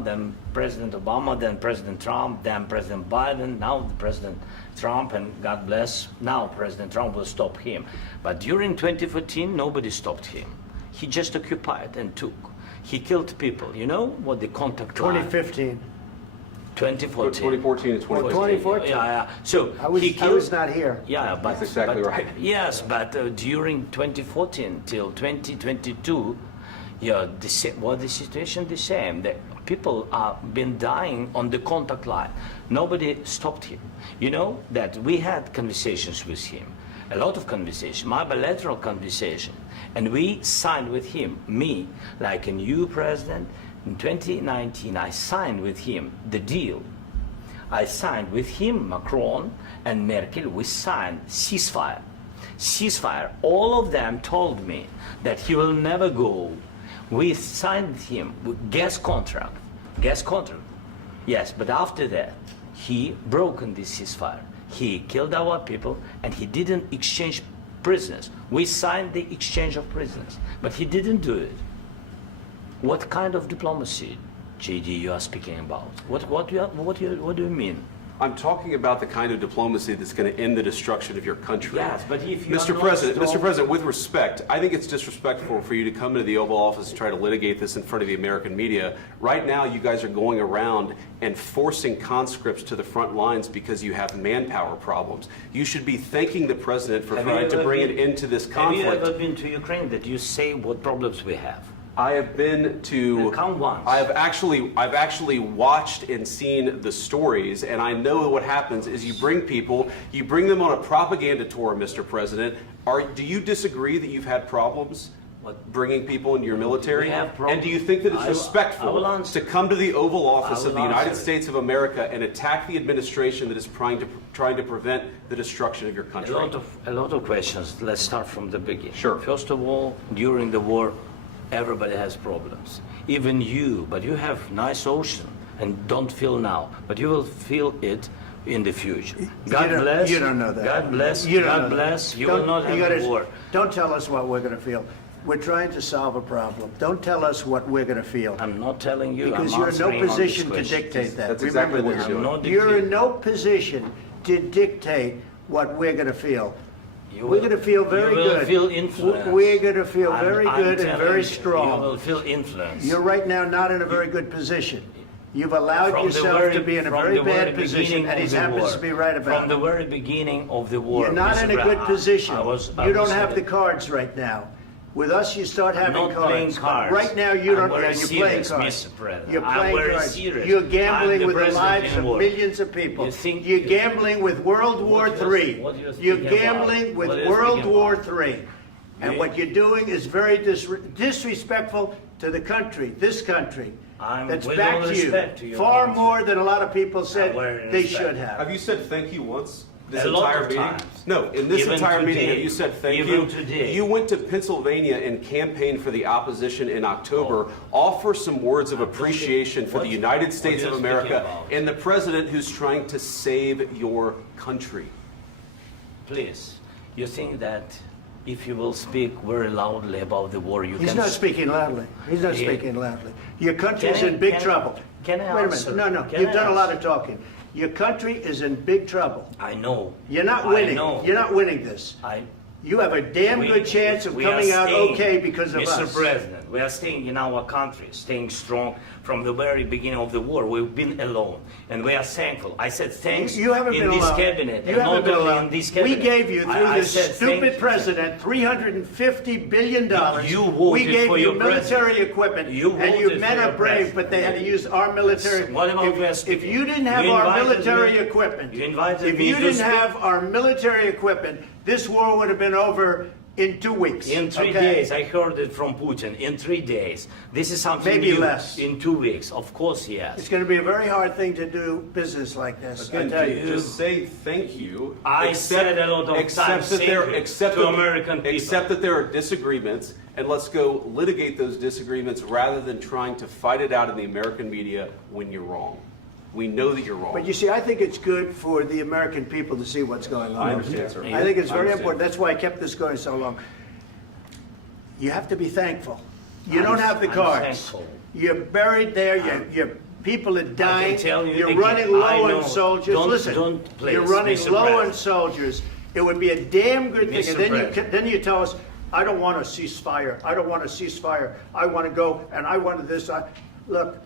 Obama, then President Obama, then President Trump, then President Biden, now President Trump, and God bless, now President Trump will stop him. But during 2014, nobody stopped him. He just occupied and took. He killed people. You know what the contact line? 2015. 2014. 2014 and 2015. 2014. Yeah. So I was not here. Yeah, but That's exactly right. Yes, but during 2014 till 2022, yeah, the situation the same. The people have been dying on the contact line. Nobody stopped him. You know that we had conversations with him, a lot of conversation, my bilateral conversation, and we signed with him, me, like a new president. In 2019, I signed with him the deal. I signed with him, Macron and Merkel, we signed ceasefire. Ceasefire. All of them told me that he will never go. We signed him with gas contract. Gas contract. Yes, but after that, he broken this ceasefire. He killed our people and he didn't exchange prisoners. We signed the exchange of prisoners, but he didn't do it. What kind of diplomacy, JD, you are speaking about? What do you mean? I'm talking about the kind of diplomacy that's going to end the destruction of your country. Yes, but if you Mr. President, with respect, I think it's disrespectful for you to come into the Oval Office and try to litigate this in front of the American media. Right now, you guys are going around and forcing conscripts to the front lines because you have manpower problems. You should be thanking the President for trying to bring an end to this conflict. Have you ever been to Ukraine that you say what problems we have? I have been to. Count once. I've actually watched and seen the stories, and I know what happens is you bring them on a propaganda tour, Mr. President. Do you disagree that you've had problems bringing people into your military? We have problems. And do you think that it's respectful to come to the Oval Office of the United States of America and attack the administration that is trying to prevent the destruction of your country? A lot of questions. Let's start from the beginning. Sure. First of all, during the war, everybody has problems, even you, but you have nice ocean and don't feel now, but you will feel it in the future. God bless. You don't know that. God bless. You God bless. You will not have a war. Don't tell us what we're going to feel. We're trying to solve a problem. Don't tell us what we're going to feel. I'm not telling you. Because you're in no position to dictate that. That's exactly what you're doing. You're in no position to dictate what we're going to feel. We're going to feel very good. You will feel influence. We're going to feel very good and very strong. You will feel influence. You're right now not in a very good position. You've allowed yourself to be in a very bad position, and he happens to be right about it. From the very beginning of the war. You're not in a good position. You don't have the cards right now. With us, you start having cards. Not playing cards. Right now, you don't. You're playing cards. You're playing cards. You're gambling with the lives of millions of people. You're gambling with World War III. You're gambling with World War III. And what you're doing is very disrespectful to the country, this country, that's backed you far more than a lot of people said they should have. Have you said thank you once? This A lot entire of meeting? times. No, in this Even entire meeting, today. have you said thank Even you? today. You went to Pennsylvania and campaigned for the opposition in October. Offer some words of appreciation for the United States of America and the president who's trying to save your country. Please, you think that if you will speak very loudly about the war, you can... He's not speaking loudly. He's not speaking loudly. Your country's Can I- in big can I- trouble. can I Wait a answer? minute. No, Can you've I done a lot of answer? talking. Your country is in big trouble. I know. You're not I winning. know. You're not winning this. You have a damn good chance of coming out okay because of us. Mr. President, we are staying in our country, staying strong from the very beginning of the war. We've been alone, and we are thankful. I said thanks You haven't in been this alone. cabinet, You and haven't not been only alone. in this cabinet. We gave you, through I this said thank stupid you. president, $350 billion. You voted we gave for you your military president. equipment, You and voted you for men your are brave, president. but they had to use our military. What about If you didn't have You our invited military me- equipment, you invited if me you to didn't speak- have our military equipment, this war would have been over in 2 weeks. In 3 okay? days, I heard it from Putin. In 3 days, this is something Maybe new. less. In 2 weeks, of course, yes. It's going to be a very hard thing to do business like this. I Again, tell you. just say thank you. I said a lot of times thank you to American people. Accept that there are disagreements, and let's go litigate those disagreements rather than trying to fight it out in the American media when you're wrong. We know that you're wrong. But you see, I think it's good for the American people to see what's going on. I understand, sir. I think it's I very understand. important. That's why I kept this going so long. You have to be thankful. You don't have the I'm cards. thankful. You're buried there. You're People are dying. tell you You're again, running low I know. on soldiers. Listen, Don't you're running Mr. low on President. soldiers. It would be a damn good thing. Mr. And President. then you tell us, I don't want a ceasefire. I don't want a ceasefire. I want to go and I want this. Look,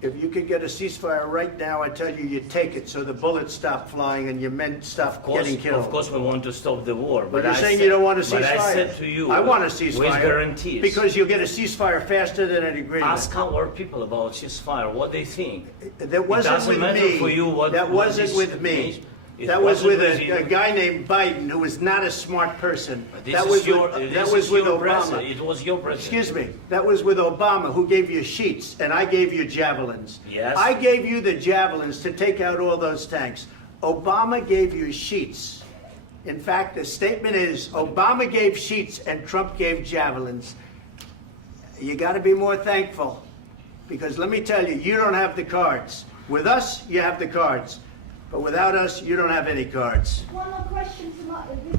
if you could get a ceasefire right now, I tell you take it so the bullets stop flying and your men stop getting killed. Of course we want to stop the war. But you're saying you don't want a ceasefire. But I said to you, I want a ceasefire. with guarantees. Because you'll get a ceasefire faster than an agreement. Ask our people about ceasefire, what they think. That wasn't It doesn't with matter me. for you what That wasn't this with me. means. It That was with wasn't a guy named Biden who was not a smart person. This That is was your, with, this that was is with your Obama. president. It was your president. Excuse me. That was with Obama, who gave you sheets, and I gave you javelins. Yes. I gave you the javelins to take out all those tanks. Obama gave you sheets. In fact, the statement is Obama gave sheets and Trump gave javelins. You got to be more thankful, because let me tell you, you don't have the cards. With us, you have the cards. But without us, you don't have any cards. One more question to